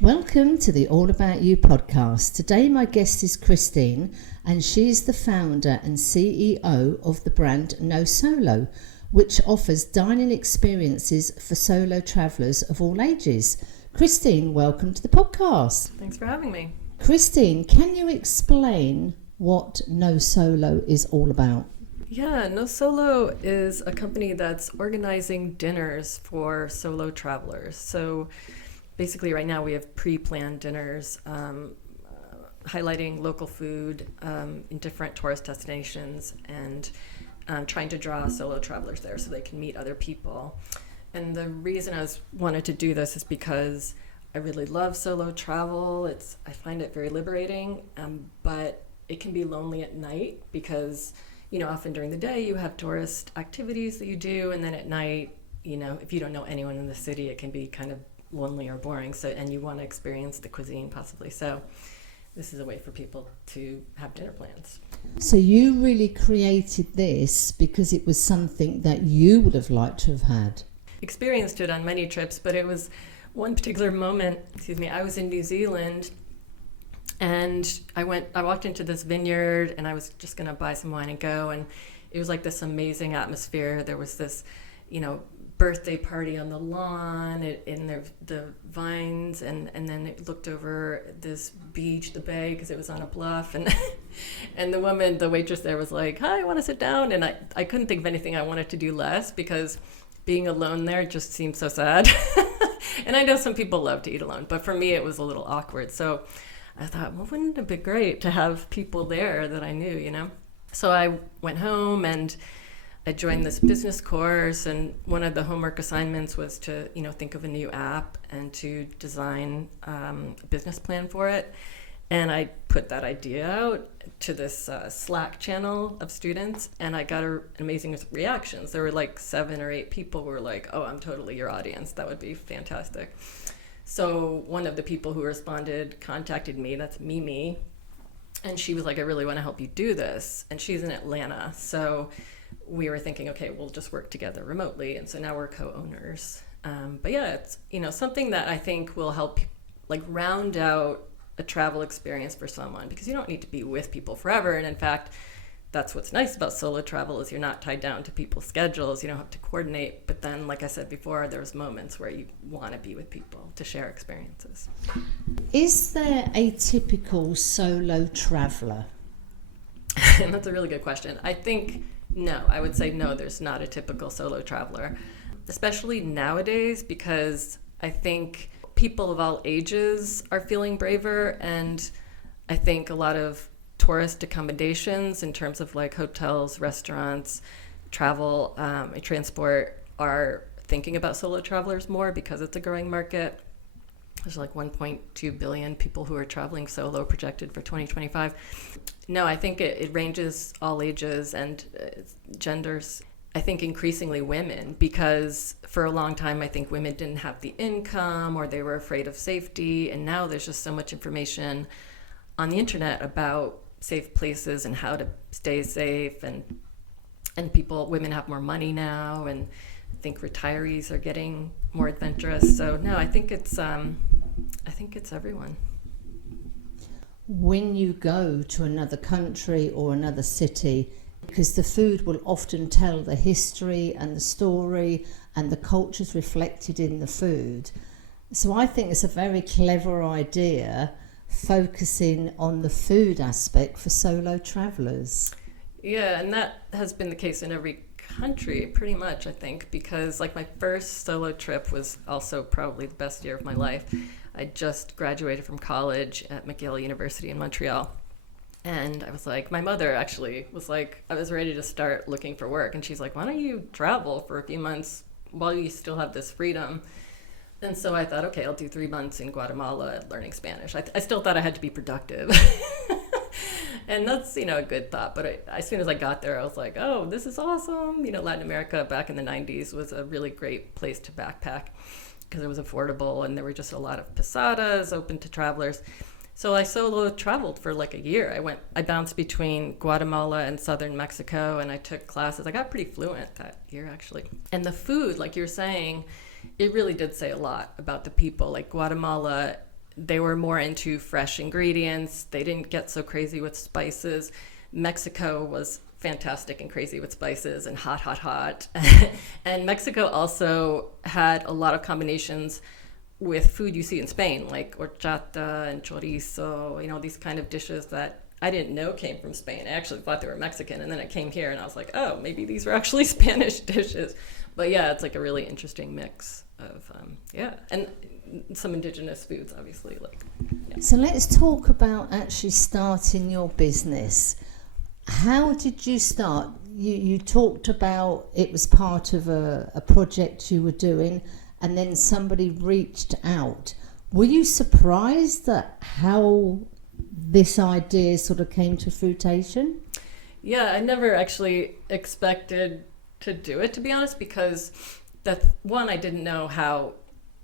Welcome to the All About You podcast. Today my guest is Christine, and she's the founder and CEO of the brand NoSolo, which offers dining experiences for solo travellers of all ages. Christine, welcome to the podcast. Thanks for having me. Christine, can you explain what NoSolo is all about? Yeah, NoSolo is a company that's organizing dinners for solo travelers. So basically right now we have pre-planned dinners highlighting local food in different tourist destinations and trying to draw solo travelers there so they can meet other people. And the reason I wanted to do this is because I really love solo travel. I find it very liberating, but it can be lonely at night because often during the day you have tourist activities that you do, and then at night, if you don't know anyone in the city, it can be kind of lonely or boring. And you want to experience the cuisine possibly. So this is a way for people to have dinner plans. So you really created this because it was something that you would have liked to have had. Experienced it on many trips, but it was one particular moment. I was in New Zealand. And I walked into this vineyard and I was just going to buy some wine and go. And it was like this amazing atmosphere. There was this, birthday party on the lawn in the vines. And then it looked over this beach, the bay, because it was on a bluff. And and the waitress there was like, "Hi, I want to sit down." And I couldn't think of anything I wanted to do less because being alone there just seemed so sad. And I know some people love to eat alone, but for me it was a little awkward. So I thought, well, wouldn't it be great to have people there that I knew, So I went home and I joined this business course, and one of the homework assignments was to, think of a new app and to design a business plan for it. And I put that idea out to this Slack channel of students, and I got amazing reactions. There were like 7 or 8 people who were like, "Oh, I'm totally your audience. That would be fantastic." So one of the people who responded contacted me, that's Mimi, and she was like, "I really want to help you do this." And she's in Atlanta. So we were thinking, okay, we'll just work together remotely. And so now we're co-owners. But yeah, it's, something that I think will help round out a travel experience for someone, because you don't need to be with people forever. And in fact, that's what's nice about solo travel is you're not tied down to people's schedules. You don't have to coordinate. But then, like I said before, there's moments where you want to be with people to share experiences. Is there a typical solo traveller? And that's a really good question. I would say no, there's not a typical solo traveler, especially nowadays, because I think people of all ages are feeling braver. And I think a lot of tourist accommodations in terms of hotels, restaurants, travel, transport are thinking about solo travelers more because it's a growing market. There's 1.2 billion people who are traveling solo projected for 2025. No, I think it ranges all ages and genders. I think increasingly women, because for a long time I think women didn't have the income or they were afraid of safety. And now there's just so much information on the internet about safe places and how to stay safe, and women have more money now, and I think retirees are getting more adventurous. So no, I think it's everyone. When you go to another country or another city, because the food will often tell the history and the story and the culture's reflected in the food. So I think it's a very clever idea focusing on the food aspect for solo travelers. Yeah, and that has been the case in every country pretty much, I think, because my first solo trip was also probably the best year of my life. I just graduated from college at McGill University in Montreal. And I was my mother actually was I was ready to start looking for work. And she's like, "Why don't you travel for a few months while you still have this freedom?" And so I thought, okay, I'll do 3 months in Guatemala learning Spanish. I still thought I had to be productive. And that's, a good thought. But as soon as I got there, I was like, oh, this is awesome. Latin America back in the 90s was a really great place to backpack because it was affordable and there were just a lot of posadas open to travelers. So I solo traveled for a year. I bounced between Guatemala and southern Mexico, and I took classes. I got pretty fluent that year, actually. And the food, like you're saying, it really did say a lot about the people. Guatemala they were more into fresh ingredients. They didn't get so crazy with spices. Mexico was fantastic and crazy with spices and hot. And Mexico also had a lot of combinations with food you see in Spain, like horchata and chorizo, these kind of dishes that I didn't know came from Spain. I actually thought they were Mexican, and then I came here and I was like, oh, maybe these were actually Spanish dishes. But yeah, it's like a really interesting mix of, and some indigenous foods, obviously. So let's talk about actually starting your business. How did you start? You talked about it was part of a project you were doing, and then somebody reached out. Were you surprised at how this idea sort of came to fruition? Yeah, I never actually expected to do it, to be honest, because one, I didn't know how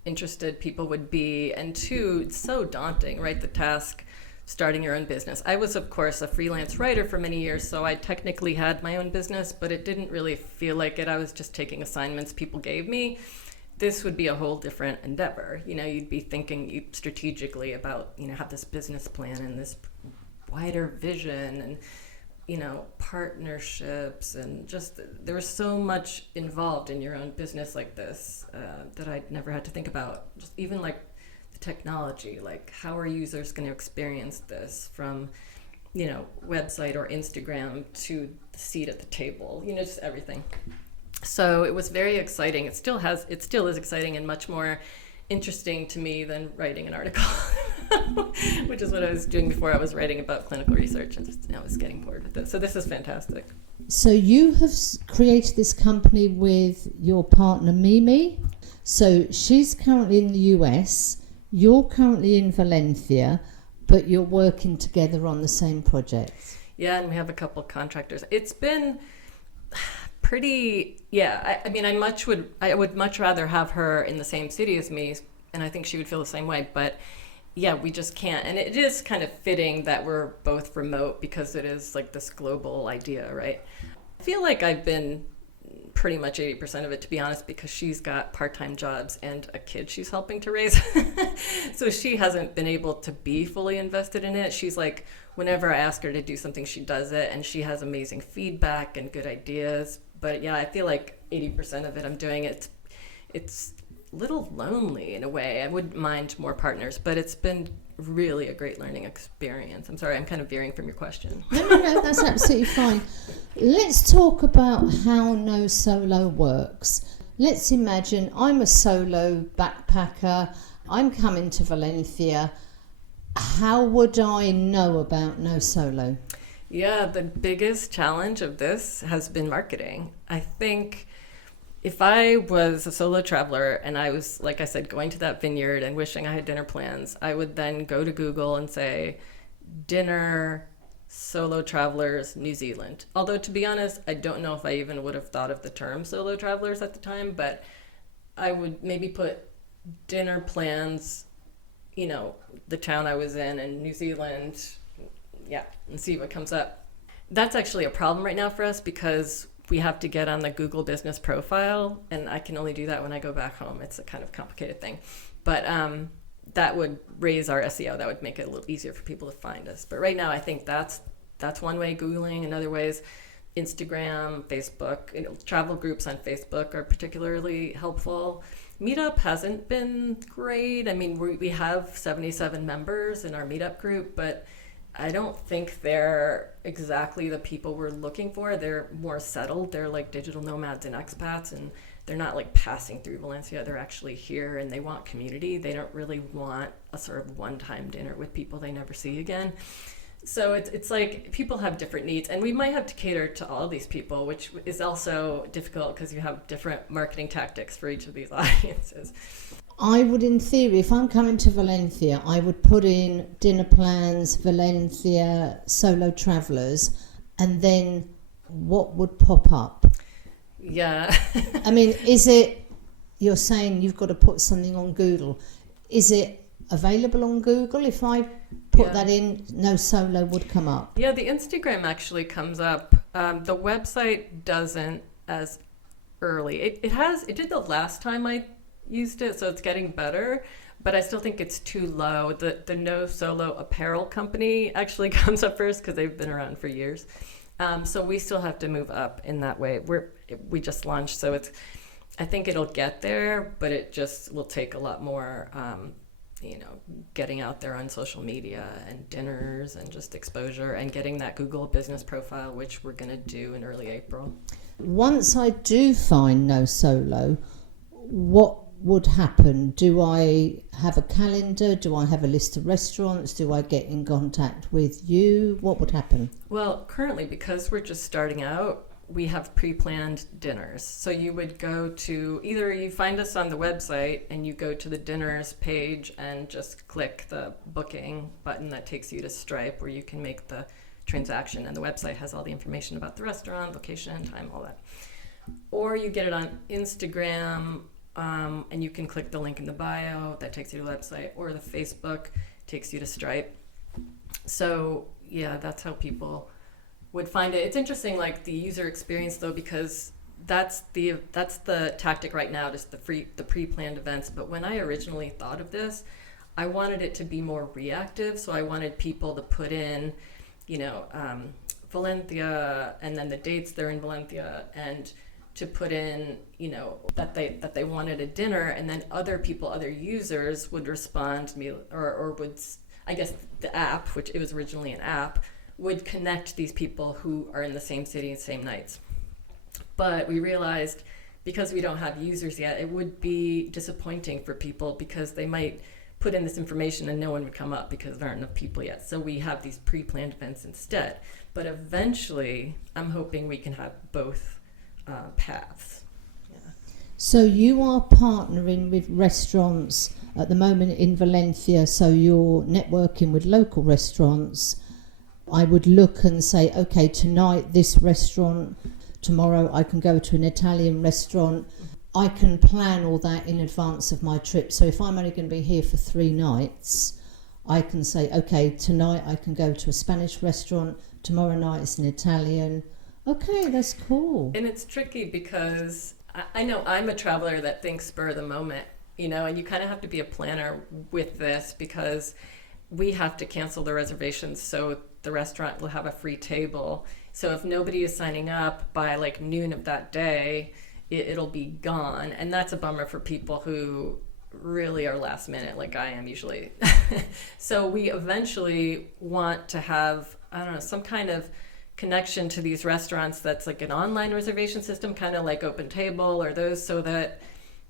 interested people would be, and two, it's so daunting, right? The task starting your own business. I was, of course, a freelance writer for many years, so I technically had my own business, but it didn't really feel like it. I was just taking assignments people gave me. This would be a whole different endeavor. You'd be thinking strategically about, have this business plan and this wider vision and, partnerships, and just there was so much involved in your own business like this that I'd never had to think about. Just even like the technology, like how are users going to experience this from, website or Instagram to the seat at the table, just everything. So it was very exciting. It still is exciting and much more interesting to me than writing an article, which is what I was doing before. I was writing about clinical research, and I was getting bored with it. So this is fantastic. So you have created this company with your partner, Mimi. So she's currently in the US, you're currently in Valencia, but you're working together on the same project. Yeah, and we have a couple of contractors. It's been pretty, I would much rather have her in the same city as me, and I think she would feel the same way, but yeah, we just can't. And it is kind of fitting that we're both remote because it is like this global idea, right? I feel like I've been pretty much 80% of it, to be honest, because she's got part-time jobs and a kid she's helping to raise. So she hasn't been able to be fully invested in it. She's like, whenever I ask her to do something, she does it, and she has amazing feedback and good ideas. But yeah, I feel like 80% of it I'm doing it. It's a little lonely in a way. I wouldn't mind more partners, but it's been really a great learning experience. I'm sorry, I'm kind of veering from your question. No, that's absolutely fine. Let's talk about how NoSolo works. Let's imagine I'm a solo backpacker. I'm coming to Valencia. How would I know about NoSolo? Yeah, the biggest challenge of this has been marketing. I think if I was a solo traveler and I was, like I said, going to that vineyard and wishing I had dinner plans, I would then go to Google and say, dinner, solo travelers, New Zealand. Although, to be honest, I don't know if I even would have thought of the term solo travelers at the time, but I would maybe put dinner plans, the town I was in New Zealand, and see what comes up. That's actually a problem right now for us because we have to get on the Google business profile, and I can only do that when I go back home. It's a kind of complicated thing, but that would raise our SEO. That would make it a little easier for people to find us. But right now, I think that's one way, Googling. Another way is Instagram, Facebook. Travel groups on Facebook are particularly helpful. Meetup hasn't been great. I mean, we have 77 members in our Meetup group, but I don't think they're exactly the people we're looking for. They're more settled. They're like digital nomads and expats, and they're not like passing through Valencia. They're actually here, and they want community. They don't really want a sort of one-time dinner with people they never see again. So it's like people have different needs, and we might have to cater to all these people, which is also difficult because you have different marketing tactics for each of these audiences. I would, in theory, if I'm coming to Valencia, I would put in dinner plans, Valencia, solo travelers, and then what would pop up? Yeah. I mean, you're saying you've got to put something on Google. Is it available on Google? If I put that in, NoSolo would come up. Yeah, the Instagram actually comes up. The website doesn't as early. It did the last time I used it, so it's getting better, but I still think it's too low. The NoSolo apparel company actually comes up first because they've been around for years. So we still have to move up in that way. We just launched, so I think it'll get there, but it just will take a lot more, getting out there on social media and dinners and just exposure and getting that Google business profile, which we're going to do in early April. Once I do find NoSolo, what would happen? Do I have a calendar? Do I have a list of restaurants? Do I get in contact with you? What would happen? Well, currently, because we're just starting out, we have pre-planned dinners. So you would go to, either you find us on the website and you go to the dinners page and just click the booking button that takes you to Stripe, where you can make the transaction, and the website has all the information about the restaurant, location, time, all that. Or you get it on Instagram, and you can click the link in the bio that takes you to the website, or the Facebook takes you to Stripe. So yeah, that's how people would find it. It's interesting, like the user experience though, because that's the tactic right now, just the pre-planned events. But when I originally thought of this, I wanted it to be more reactive. So I wanted people to put in, Valencia, and then the dates they're in Valencia, and to put in, that they wanted a dinner, and then other users would respond to me, or would, I guess the app, which it was originally an app, would connect these people who are in the same city and same nights. But we realized, because we don't have users yet, it would be disappointing for people, because they might put in this information and no one would come up because there aren't enough people yet. So we have these pre-planned events instead. But eventually, I'm hoping we can have both paths. Yeah. So you are partnering with restaurants at the moment in Valencia, so you're networking with local restaurants. I would look and say, okay, tonight this restaurant, tomorrow I can go to an Italian restaurant. I can plan all that in advance of my trip. So if I'm only going to be here for 3 nights, I can say, okay, tonight I can go to a Spanish restaurant, tomorrow night it's an Italian. Okay, that's cool. And it's tricky because I know I'm a traveler that thinks spur of the moment, and you kind of have to be a planner with this, because we have to cancel the reservations so the restaurant will have a free table. So if nobody is signing up by like noon of that day, it'll be gone. And that's a bummer for people who really are last minute, like I am usually. So we eventually want to have, some kind of connection to these restaurants that's like an online reservation system, kind of like Open Table or those, so that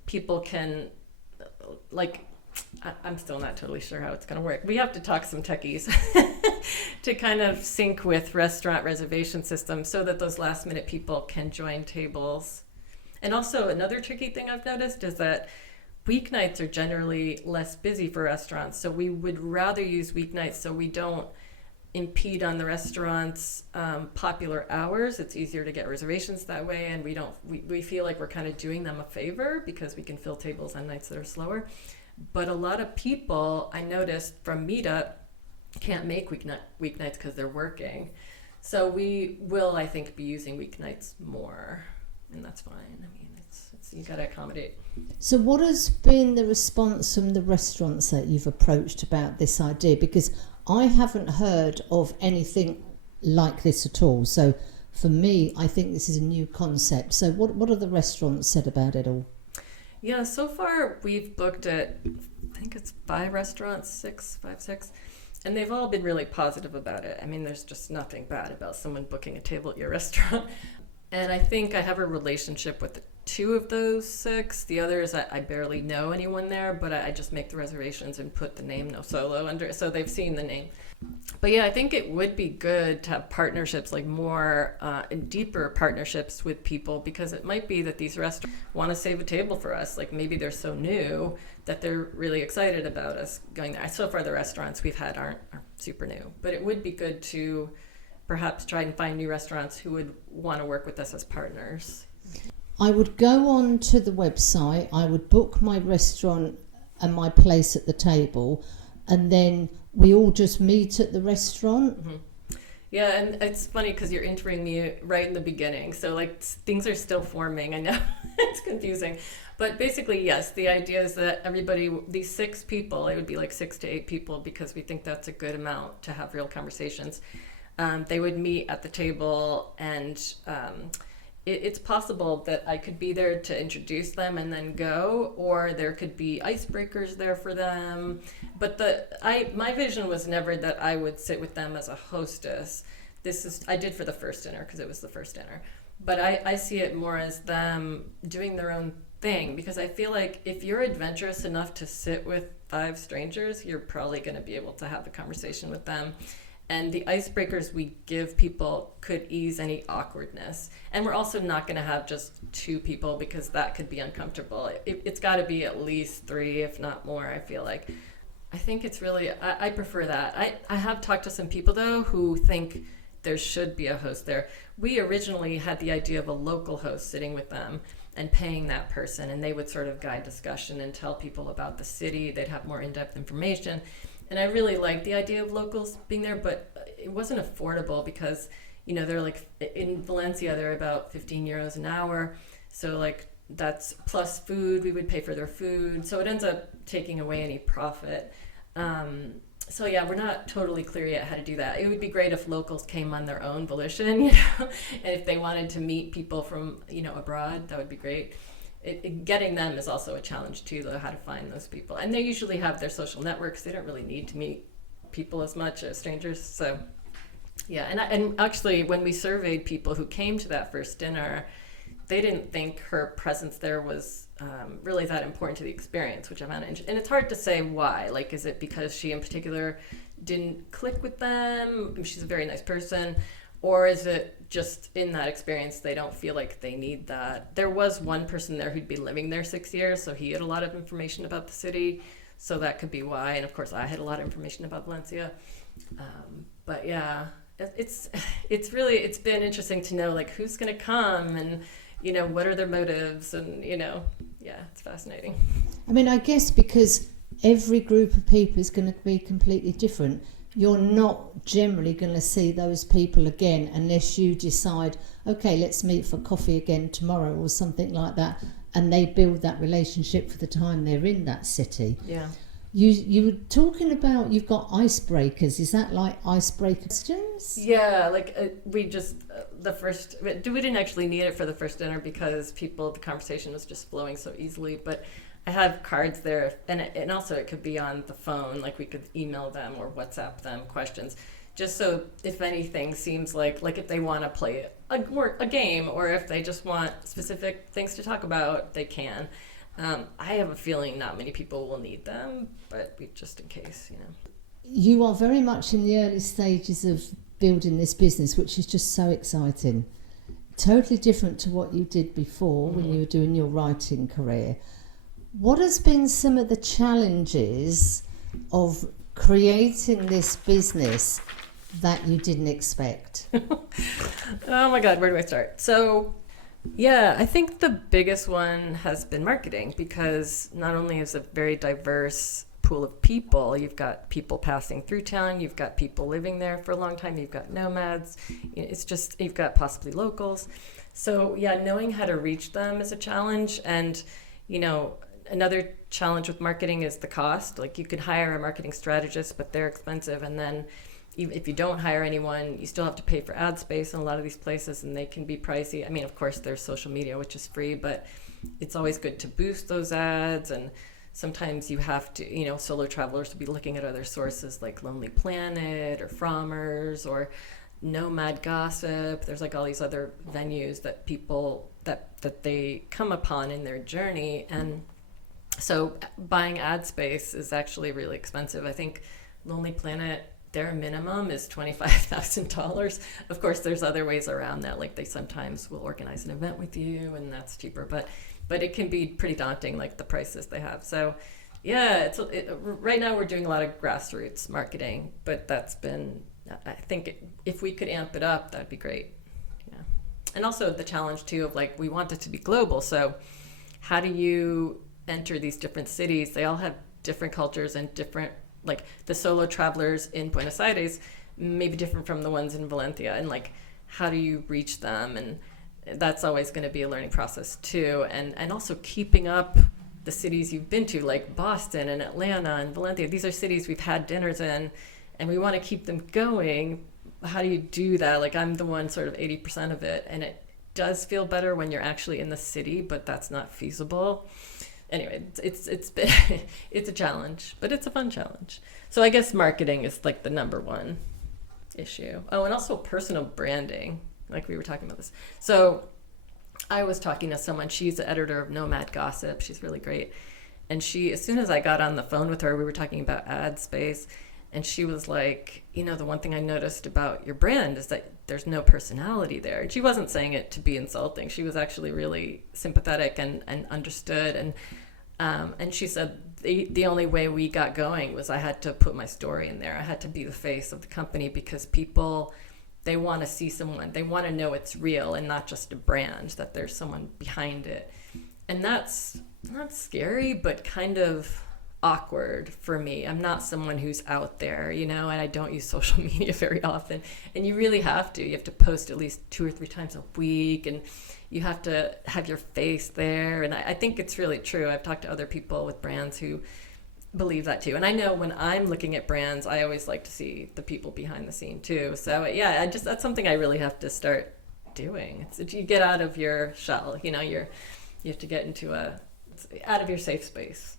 people can, I'm still not totally sure how it's going to work. We have to talk some techies to kind of sync with restaurant reservation systems so that those last minute people can join tables. And also another tricky thing I've noticed is that weeknights are generally less busy for restaurants. So we would rather use weeknights so we don't impede on the restaurant's popular hours. It's easier to get reservations that way, and we feel like we're kind of doing them a favor because we can fill tables on nights that are slower. But a lot of people, I noticed from Meetup, can't make weeknights because they're working. So we will, I think, be using weeknights more, and that's fine. I mean, it's you got to accommodate. So what has been the response from the restaurants that you've approached about this idea? Because I haven't heard of anything like this at all. So for me, I think this is a new concept. So what have the restaurants said about it all? Yeah, so far we've booked at, I think it's 5 restaurants, 5, 6, and they've all been really positive about it. I mean, there's just nothing bad about someone booking a table at your restaurant. And I think I have a relationship with 2 of those 6. The others, I barely know anyone there, but I just make the reservations and put the name NoSolo under, so they've seen the name. But yeah, I think it would be good to have partnerships, like more and deeper partnerships with people, because it might be that these restaurants want to save a table for us. Like maybe they're so new that they're really excited about us going there. So far the restaurants we've had aren't super new, but it would be good to perhaps try and find new restaurants who would want to work with us as partners. I would go on to the website, I would book my restaurant and my place at the table, and then we all just meet at the restaurant. Mm-hmm. Yeah, and it's funny because you're entering me right in the beginning. So, like, things are still forming. I know it's confusing. But basically, yes, the idea is that everybody, these 6 people, it would be like 6 to 8 people because we think that's a good amount to have real conversations. They would meet at the table, and it's possible that I could be there to introduce them and then go, or there could be icebreakers there for them. But my vision was never that I would sit with them as a hostess. I did for the first dinner because it was the first dinner. But I see it more as them doing their own thing, because I feel like if you're adventurous enough to sit with 5 strangers, you're probably going to be able to have a conversation with them. And the icebreakers we give people could ease any awkwardness. And we're also not going to have just 2 people because that could be uncomfortable. It's got to be at least 3, if not more, I feel like. I think it's really, I prefer that. I have talked to some people, though, who think there should be a host there. We originally had the idea of a local host sitting with them and paying that person, and they would sort of guide discussion and tell people about the city. They'd have more in-depth information. And I really liked the idea of locals being there, but it wasn't affordable because, they're like, in Valencia, they're about 15 euros an hour. So, like, that's plus food. We would pay for their food. So it ends up taking away any profit. So, yeah, we're not totally clear yet how to do that. It would be great if locals came on their own volition, and if they wanted to meet people from, abroad, that would be great. Getting them is also a challenge too, though, how to find those people. And they usually have their social networks. They don't really need to meet people as much as strangers. So, yeah. And actually, when we surveyed people who came to that first dinner, they didn't think her presence there was really that important to the experience, which I found interesting. And it's hard to say why. Like, is it because she in particular didn't click with them? She's a very nice person. Or is it just in that experience they don't feel like they need that? There was one person there who'd been living there 6 years, so he had a lot of information about the city. So that could be why. And of course, I had a lot of information about Valencia. But yeah, it's been interesting to know, like, who's going to come and, what are their motives, and, yeah, it's fascinating. I mean, I guess because every group of people is going to be completely different. You're not generally going to see those people again unless you decide, okay, let's meet for coffee again tomorrow or something like that, and they build that relationship for the time they're in that city. Yeah. You were talking about you've got icebreakers. Is that like icebreaker questions? Yeah, like we just we didn't actually need it for the first dinner because the conversation was just flowing so easily, but I have cards there, and also it could be on the phone, like we could email them or WhatsApp them questions, just so if anything seems like if they want to play a game, or if they just want specific things to talk about, they can. I have a feeling not many people will need them, but just in case, You are very much in the early stages of building this business, which is just so exciting. Totally different to what you did before when you were doing your writing career. What has been some of the challenges of creating this business that you didn't expect? Oh my God, where do I start? So, yeah, I think the biggest one has been marketing, because not only is it a very diverse pool of people, you've got people passing through town, you've got people living there for a long time, you've got nomads, you've got possibly locals. So, yeah, knowing how to reach them is a challenge. And, another challenge with marketing is the cost. Like, you could hire a marketing strategist, but they're expensive. And then even if you don't hire anyone, you still have to pay for ad space in a lot of these places, and they can be pricey. I mean, of course, there's social media, which is free, but it's always good to boost those ads. And sometimes you have to, solo travelers will be looking at other sources like Lonely Planet or Frommer's or Nomad Gossip. There's like all these other venues that people that they come upon in their journey. And so buying ad space is actually really expensive. I think Lonely Planet, their minimum is $25,000. Of course, there's other ways around that. Like, they sometimes will organize an event with you, and that's cheaper. But it can be pretty daunting, like the prices they have. So, yeah, right now we're doing a lot of grassroots marketing, but I think if we could amp it up, that'd be great. Yeah. And also the challenge too of, like, we want it to be global. So how do you enter these different cities? They all have different cultures and different, like, the solo travelers in Buenos Aires maybe different from the ones in Valencia, and like, how do you reach them? And that's always going to be a learning process too. And also keeping up the cities you've been to, like Boston and Atlanta and Valencia. These are cities we've had dinners in, and we want to keep them going. How do you do that? Like, I'm the one sort of 80% of it, and it does feel better when you're actually in the city, but that's not feasible. Anyway, it's been it's a challenge, but it's a fun challenge. So I guess marketing is like the number one issue. Oh, and also personal branding, like we were talking about this. So I was talking to someone, she's the editor of Nomad Gossip. She's really great. And she, as soon as I got on the phone with her, we were talking about ad space. And she was like, you know, the one thing I noticed about your brand is that there's no personality there. And she wasn't saying it to be insulting. She was actually really sympathetic and understood. And she said the only way we got going was I had to put my story in there. I had to be the face of the company, because people, they want to see someone. They want to know it's real and not just a brand, that there's someone behind it. And that's not scary, but kind of awkward for me. I'm not someone who's out there, you know, and I don't use social media very often. And you really have to. You have to post at least 2 or 3 times a week, and you have to have your face there. And I think it's really true. I've talked to other people with brands who believe that too. And I know when I'm looking at brands, I always like to see the people behind the scene too. So yeah, that's something I really have to start doing. You get out of your shell, you know, you have to get into out of your safe space.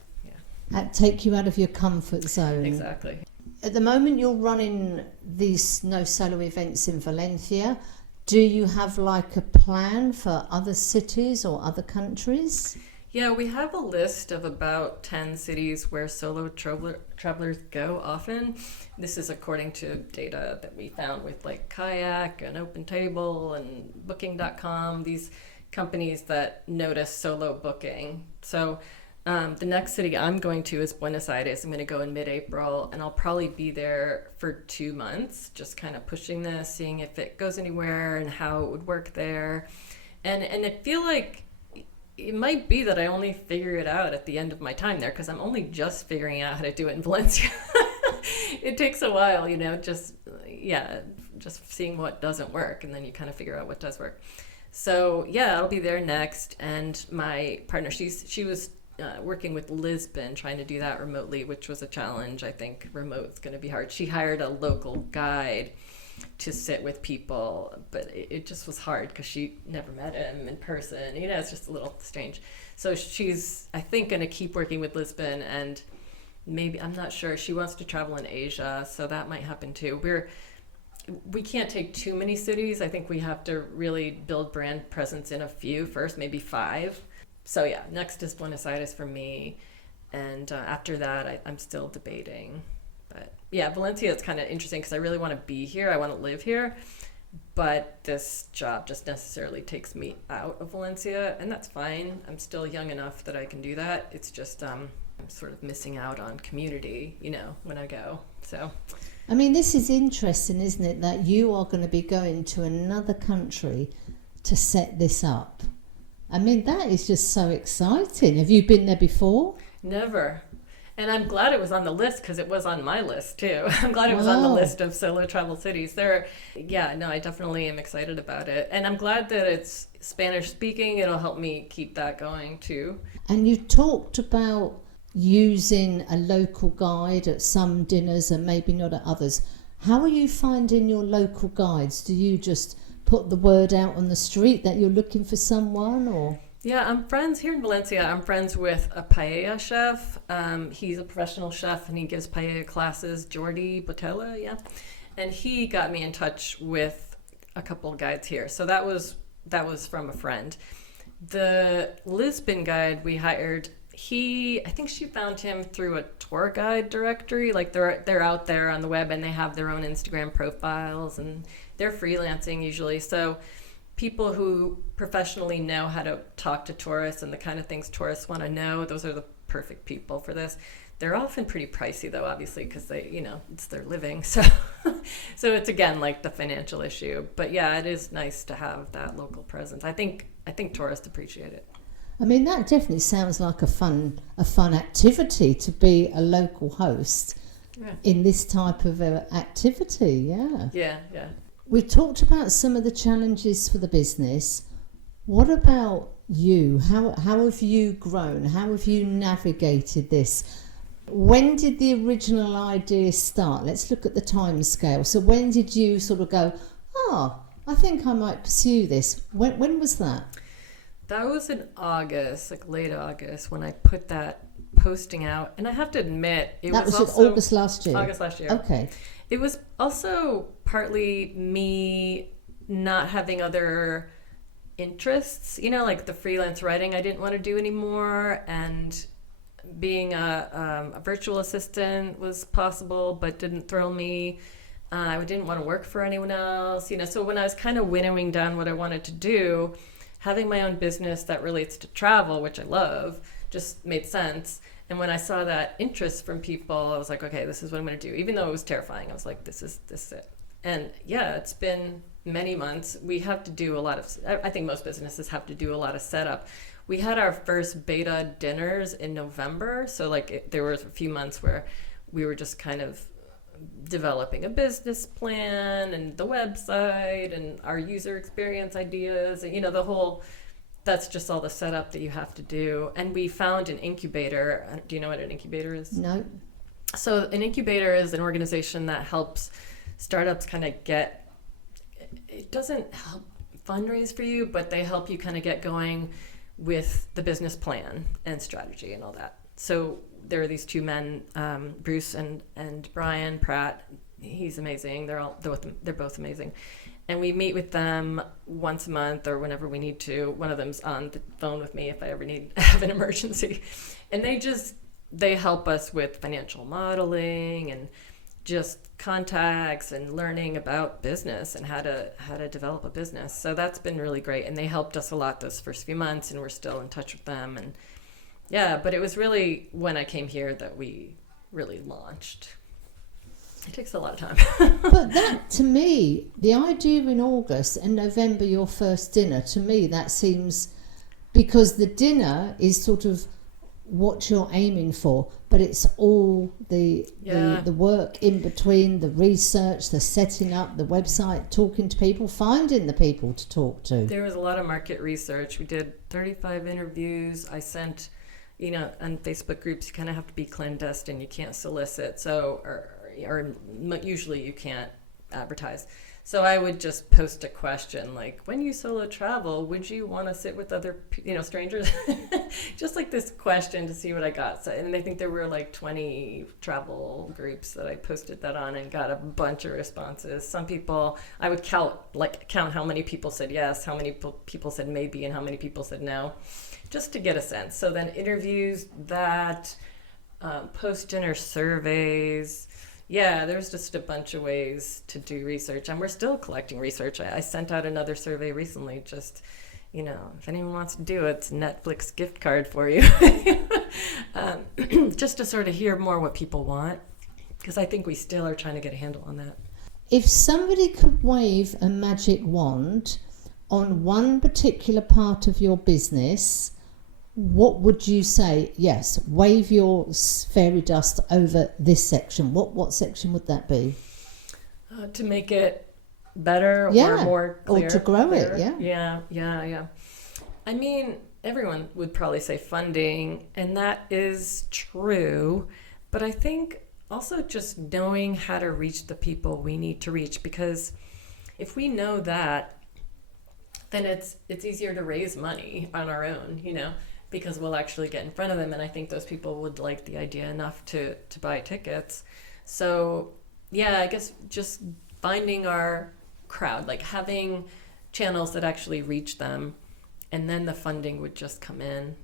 Take you out of your comfort zone. Exactly. At the moment, you're running these NoSolo events in Valencia. Do you have like a plan for other cities or other countries? Yeah, we have a list of about 10 cities where solo travelers go often. This is according to data that we found with like Kayak and OpenTable and Booking.com, these companies that notice solo booking. So the next city I'm going to is Buenos Aires. I'm going to go in mid-April, and I'll probably be there for 2 months, just kind of pushing this, seeing if it goes anywhere and how it would work there. And I feel like it might be that I only figure it out at the end of my time there, because I'm only just figuring out how to do it in Valencia. It takes a while, you know, just seeing what doesn't work, and then you kind of figure out what does work. So yeah, I'll be there next. And my partner, she was working with Lisbon, trying to do that remotely, which was a challenge. I think remote's going to be hard. She hired a local guide to sit with people, but it just was hard because she never met him in person. You know, it's just a little strange. So she's, I think, going to keep working with Lisbon, and maybe, I'm not sure, she wants to travel in Asia, so that might happen too. We can't take too many cities. I think we have to really build brand presence in a few first, maybe 5. So yeah, next is Buenos Aires for me, and after that, I'm still debating. But yeah, Valencia is kind of interesting because I really want to be here. I want to live here, but this job just necessarily takes me out of Valencia, and that's fine. I'm still young enough that I can do that. It's just I'm sort of missing out on community, you know, when I go. So, I mean, this is interesting, isn't it, that you are going to be going to another country to set this up. I mean, that is just so exciting. Have you been there before? Never. And I'm glad it was on the list, because it was on my list too. I'm glad it was on the list of solo travel cities. I definitely am excited about it. And I'm glad that it's Spanish speaking. It'll help me keep that going too. And you talked about using a local guide at some dinners and maybe not at others. How are you finding your local guides? Do you just put the word out on the street that you're looking for someone, or? Yeah, I'm friends here in Valencia. I'm friends with a paella chef. He's a professional chef, and he gives paella classes, Jordi Botella, yeah. And he got me in touch with a couple of guides here. So that was from a friend. The Lisbon guide we hired, I think she found him through a tour guide directory. Like they're out there on the web, and they have their own Instagram profiles, and they're freelancing usually. So people who professionally know how to talk to tourists and the kind of things tourists want to know, those are the perfect people for this. They're often pretty pricey though, obviously, because they, you know, it's their living. So it's again like the financial issue. But yeah, it is nice to have that local presence. I think tourists appreciate it. I mean, that definitely sounds like a fun activity to be a local host in this type of activity. Yeah. We talked about some of the challenges for the business. What about you? How have you grown? How have you navigated this? When did the original idea start? Let's look at the time scale. So when did you sort of go, I think I might pursue this? When was that? That was in August, like late August, when I put that posting out. And I have to admit, that was also August last year. August last year. Okay. It was also partly me not having other interests, like the freelance writing I didn't want to do anymore, and being a virtual assistant was possible but didn't thrill me. I didn't want to work for anyone else, so when I was kind of winnowing down what I wanted to do, having my own business that relates to travel, which I love, just made sense. And when I saw that interest from people, I was like, okay, this is what I'm going to do. Even though it was terrifying, I was like, this is it. And yeah, it's been many months. We have to do a lot of, I think most businesses have to do a lot of setup. We had our first beta dinners in November. So there were a few months where we were just kind of developing a business plan and the website and our user experience ideas and that's just all the setup that you have to do. And we found an incubator. Do you know what an incubator is? No. So an incubator is an organization that helps startups kind of it doesn't help fundraise for you, but they help you kind of get going with the business plan and strategy and all that. So there are these two men, Bruce and Brian Pratt. He's amazing. They're both amazing. And we meet with them once a month or whenever we need to. One of them's on the phone with me if I ever have an emergency. And they help us with financial modeling and just contacts and learning about business and how to develop a business. So that's been really great. And they helped us a lot those first few months, and we're still in touch with them. And yeah, but it was really when I came here that we really launched. It takes a lot of time. But that, to me, the idea in August and November, your first dinner, to me, that seems, because the dinner is sort of what you're aiming for, but it's all the work in between, the research, the setting up, the website, talking to people, finding the people to talk to. There was a lot of market research. We did 35 interviews. I sent, on Facebook groups, you kind of have to be clandestine. You can't solicit. So, or usually you can't advertise. So I would just post a question like, when you solo travel, would you want to sit with other, strangers? Just like this question to see what I got. So, and I think there were like 20 travel groups that I posted that on and got a bunch of responses. Some people, I would count how many people said yes, how many people said maybe, and how many people said no, just to get a sense. So then interviews, post-dinner surveys. Yeah, there's just a bunch of ways to do research, and we're still collecting research. I sent out another survey recently, just, if anyone wants to do it, it's a Netflix gift card for you. Just to sort of hear more what people want, because I think we still are trying to get a handle on that. If somebody could wave a magic wand on one particular part of your business, what would you say? Yes, wave your fairy dust over this section. What section would that be? To make it better or more clear. Or to grow clearer. It, Yeah. I mean, everyone would probably say funding, and that is true. But I think also just knowing how to reach the people we need to reach, because if we know that, then it's easier to raise money on our own, because we'll actually get in front of them, and I think those people would like the idea enough to buy tickets. So yeah, I guess just finding our crowd, like having channels that actually reach them, and then the funding would just come in.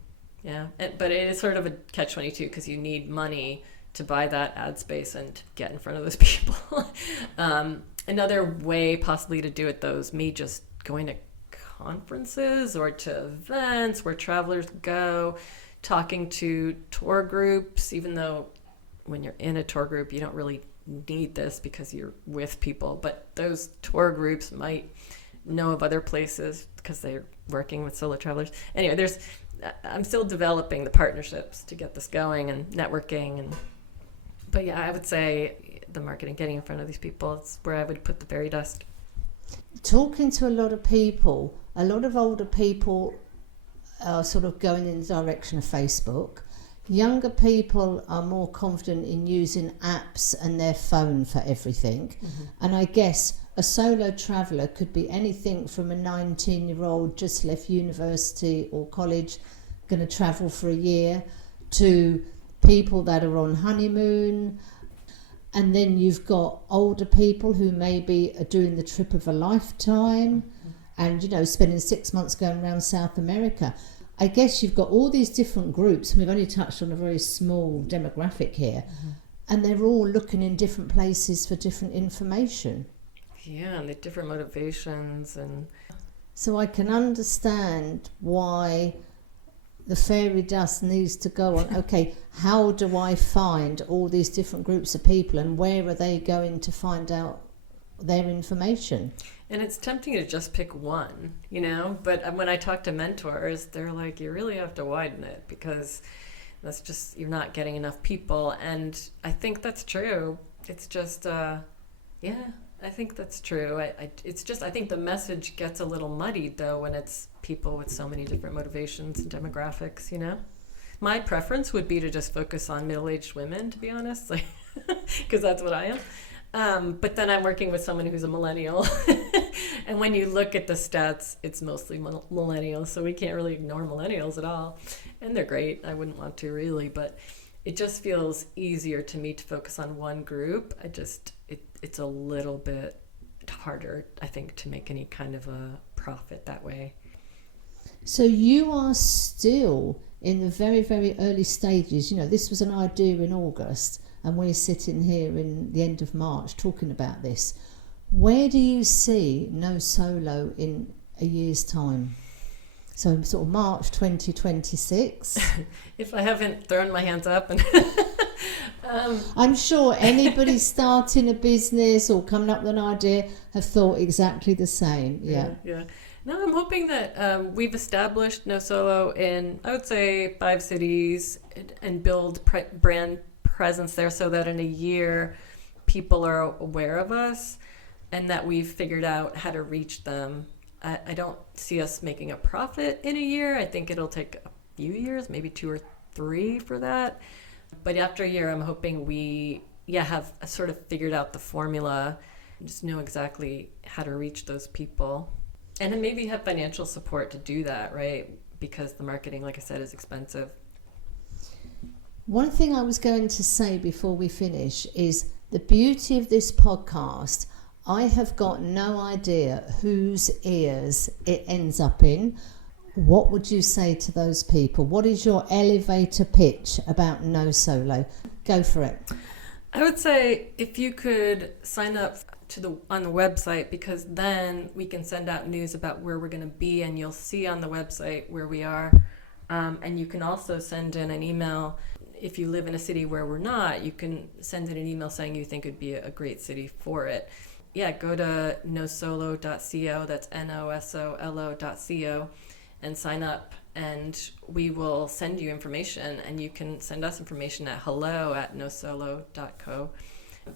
Yeah, but it is sort of a catch-22 because you need money to buy that ad space and to get in front of those people. Another way possibly to do it, though, is me just going to conferences or to events where travelers go, talking to tour groups, even though when you're in a tour group, you don't really need this because you're with people. But those tour groups might know of other places because they're working with solo travelers. Anyway, I'm still developing the partnerships to get this going and networking. But yeah, I would say the marketing, getting in front of these people, is where I would put the fairy dust. Talking to a lot of people, a lot of older people are sort of going in the direction of Facebook. Younger people are more confident in using apps and their phone for everything. Mm-hmm. And I guess a solo traveller could be anything from a 19-year-old just left university or college, going to travel for a year, to people that are on honeymoon. And then you've got older people who maybe are doing the trip of a lifetime and, spending 6 months going around South America. I guess you've got all these different groups, and we've only touched on a very small demographic here, and they're all looking in different places for different information. Yeah, and the different motivations. And so I can understand why the fairy dust needs to go on. Okay, how do I find all these different groups of people, and where are they going to find out their information? And it's tempting to just pick one, but when I talk to mentors, they're like, you really have to widen it, because that's just, you're not getting enough people. And I think that's true. It's just, I think that's true. I think the message gets a little muddied, though, when it's people with so many different motivations and demographics, My preference would be to just focus on middle-aged women, to be honest, because that's what I am. But then I'm working with someone who's a millennial. And when you look at the stats, it's mostly millennials. So we can't really ignore millennials at all. And they're great. I wouldn't want to really, but it just feels easier to me to focus on one group. It's a little bit harder, I think, to make any kind of a profit that way. So you are still in the very, very early stages. This was an idea in August, and we're sitting here in the end of March talking about this. Where do you see NoSolo in a year's time? So sort of March 2026? If I haven't thrown my hands up. And I'm sure anybody starting a business or coming up with an idea have thought exactly the same. Yeah. No, I'm hoping that we've established NoSolo in, I would say, 5 cities and build brand presence there, so that in a year people are aware of us and that we've figured out how to reach them. I don't see us making a profit in a year. I think it'll take a few years, maybe 2 or 3 for that. But after a year, I'm hoping we have sort of figured out the formula, just know exactly how to reach those people. And then maybe have financial support to do that, right? Because the marketing, like I said, is expensive. One thing I was going to say before we finish is the beauty of this podcast. I have got no idea whose ears it ends up in. What would you say to those people? What is your elevator pitch about NoSolo? Go for it. I would say if you could sign up on the website, because then we can send out news about where we're going to be, and you'll see on the website where we are. And you can also send in an email. If you live in a city where we're not, you can send in an email saying you think it'd be a great city for it. Yeah, go to nosolo.co, that's NOSOLO.co, and sign up, and we will send you information, and you can send us information at hello@nosolo.co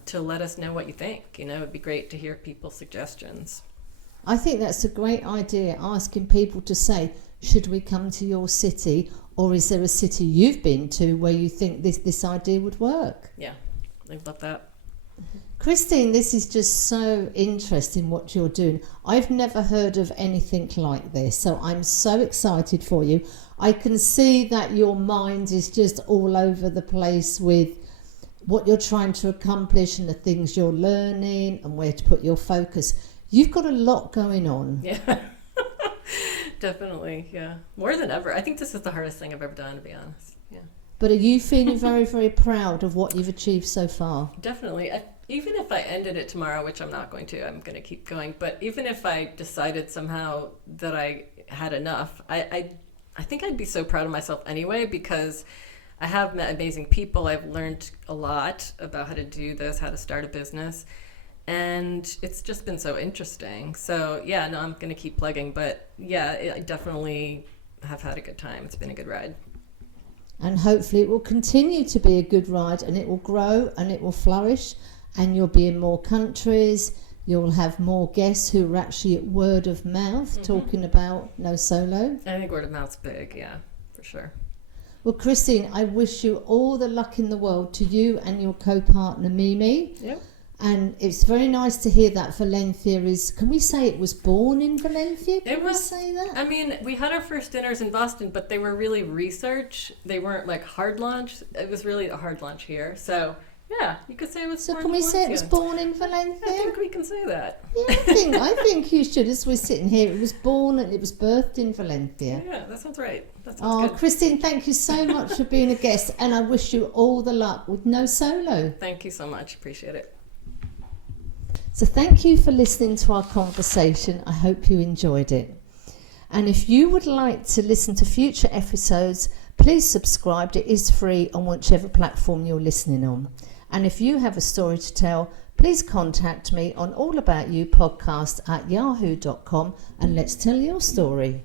to let us know what you think. It'd be great to hear people's suggestions. I think that's a great idea, asking people to say, should we come to your city, or is there a city you've been to where you think this idea would work? Yeah, I love that. Christine, this is just so interesting what you're doing. I've never heard of anything like this, so I'm so excited for you. I can see that your mind is just all over the place with what you're trying to accomplish and the things you're learning and where to put your focus. You've got a lot going on. Yeah, definitely, yeah. More than ever. I think this is the hardest thing I've ever done, to be honest. Yeah. But are you feeling very, very proud of what you've achieved so far? Definitely. Even if I ended it tomorrow, which I'm not going to, I'm going to keep going. But even if I decided somehow that I had enough, I think I'd be so proud of myself anyway, because I have met amazing people. I've learned a lot about how to do this, how to start a business. And it's just been so interesting. So yeah, no, I'm going to keep plugging. But yeah, I definitely have had a good time. It's been a good ride. And hopefully it will continue to be a good ride, and it will grow and it will flourish, and you'll be in more countries. You'll have more guests who are actually at word of mouth talking about NoSolo. I think word of mouth's big, yeah, for sure. Well, Christine, I wish you all the luck in the world, to you and your co-partner Mimi. Yep. And it's very nice to hear that Valencia is, can we say it was born in Valencia? Can we say that? I mean, we had our first dinners in Boston, but they were really research. They weren't like hard launch. It was really a hard launch here. So, yeah, you could say it was born in Valencia. So can we say it was born in Valencia? I think we can say that. Yeah, I think you should. As we're sitting here, it was born and it was birthed in Valencia. Yeah, that sounds right. That sounds good. Christine, thank you so much for being a guest, and I wish you all the luck with NoSolo. Thank you so much. Appreciate it. So thank you for listening to our conversation. I hope you enjoyed it. And if you would like to listen to future episodes, please subscribe. It is free on whichever platform you're listening on. And if you have a story to tell, please contact me on allaboutyoupodcast@yahoo.com, and let's tell your story.